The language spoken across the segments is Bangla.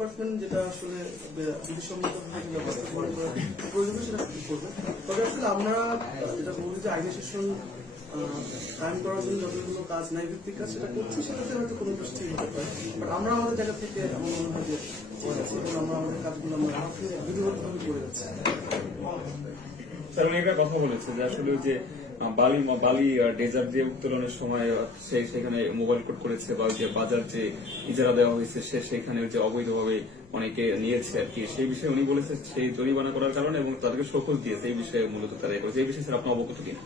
ডিপার্টমেন্ট যেটা আসলে বিধিসম্মত প্রয়োজন সেটা করবে। তবে আসলে আমরা যেটা বলি যে আইনি শাসন কায়েম করার জন্য যতগুলো কাজ ন্যায়ভিত্তিক কাজ সেটা করছি, সেটাতে হয়তো কোনো দৃষ্টি হতে পারে। বাট আমরা আমাদের জায়গা থেকে আমার মনে হয় যে আমরা আমাদের কাজগুলো আমরা বিধিবদ্ধভাবে করে যাচ্ছি। স্যার উনি একটা কথা বলেছে যে আসলে যে বালি ডেজার্ট যে উত্তোলনের সময় সেখানে মোবাইল কোড করেছে, বা যে বাজার যে ইজারা দেওয়া হয়েছে সেখানে যে অবৈধভাবে অনেকে নিয়েছে আর কি, সেই বিষয়ে উনি বলেছে সেই জরিমানা করার কারণে এবং তাদেরকে শোকজ দিয়েছে, এই বিষয়ে মূলত তারা করেছে। এই বিষয়ে স্যার আপনি অবগত কিনা?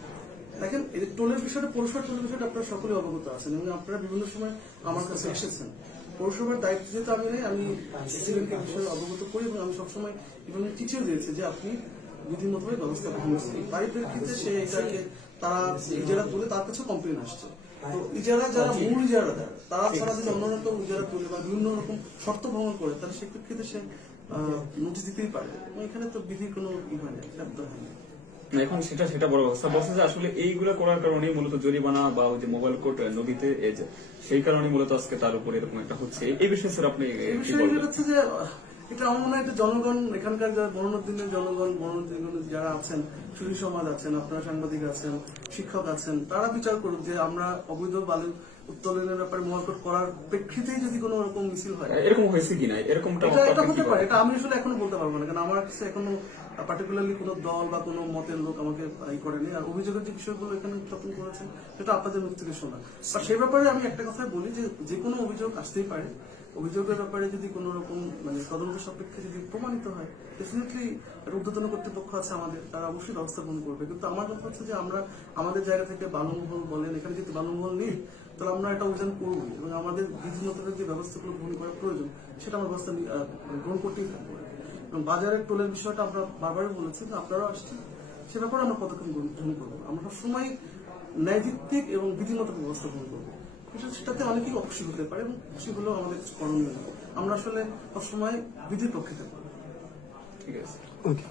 দেখেন, এই যে টোলের বিষয়টা, পৌরসভার টোলের বিষয়টা আপনারা সকলে অবগত আছেন এবং আপনারা বিভিন্ন সময় আমার কাছে এসেছেন। পৌরসভার দায়িত্ব যেহেতু আমি নেই, আমি এসিডেন্টকে বিষয়ে অবগত করি এবং আমি সবসময় ইভেন চিঠিও দিয়েছি যে আপনি বিধিমতভাবে ব্যবস্থা গ্রহণ করছেন। পরিপ্রেক্ষিতে সে এটাকে তারা ইজারা তুলে তার কাছে কমপ্লেন আসছে। তো ইজারা যারা মূল ইজারা দেয় তারা ছাড়া যদি অন্যান্য ইজারা তুলে বা বিভিন্ন রকম শর্ত ভঙ্গ করে, তাহলে সে প্রেক্ষিতে সে নোটিশ দিতেই পারে। এবং এখানে তো বিধির কোনো হয় না, শব্দ হয় না। এখন সেটা বড় কথা বলছে যে আসলে এইগুলো করার কারণে মূলত জরিমানা বা ওই যে মোবাইল কোড নদীতে সেই কারণে মূলত আজকে তার উপর এরকম একটা হচ্ছে। এই বিষয়ে স্যার আপনি কি বলবেন? হচ্ছে যে এটা আমার মনে হয় জনগণ, এখানকার যারা বর্ণোদ্দিনের জনগণ, যারা আছেন, সুধী সমাজ আছেন, আপনারা সাংবাদিক আছেন, শিক্ষক আছেন, তারা বিচার করুন যে আমরা অবৈধ বালু উত্তোলনের ব্যাপারে মহাকট করার প্রেক্ষিতেই যদি কোনো রকম মিছিল হয়, এরকম হয়েছে কিনা, এরকমটা এটা হতে পারে। এটা আমি আসলে এখনো বলতে পারবো না, কারণ আমার কাছে এখনো পার্টিকুলারলি কোনো দল বা কোনো মতের লোক আমাকে করেনি। আর অভিযোগের যে বিষয়গুলো এখানে উত্থাপন করেছেন সেটা আপনাদের মুখ থেকে শোনা। আর সেই ব্যাপারে আমি একটা কথা বলি যে কোনো অভিযোগ আসতেই পারে। অভিযোগের ব্যাপারে যদি কোন রকম তদন্ত সাপেক্ষে যদি প্রমাণিত হয়, ডেফিনেটলি ঊর্ধ্বতন কর্তৃপক্ষ আছে আমাদের, তারা অবশ্যই ব্যবস্থা গ্রহণ করবে। কিন্তু আমার কথা হচ্ছে যে আমরা আমাদের জায়গা থেকে বালুমহল বলেন, এখানে যেহেতু বালুমহল নেই, তাহলে আমরা একটা অভিযান করবই এবং আমাদের বিধি মোতাবেক যে ব্যবস্থাগুলো গ্রহণ করা প্রয়োজন সেটা আমরা ব্যবস্থা গ্রহণ করতেই থাকবো। এবং বাজারের টোলের বিষয়টা আমরা বারবারই বলেছি, আপনারাও আসছেন, সে ব্যাপারে আমরা পদক্ষেপ গ্রহণ করবো। আমরা সবসময় ন্যায়ভিত্তিক এবং বিধিমত ব্যবস্থা গ্রহণ করবো। সেটাতে অনেকেই অখুশি হতে পারে এবং খুশি হলেও আমাদের করণীয়। আমরা আসলে সবসময় বিধির পক্ষে থাকবো। ঠিক আছে। ওকে।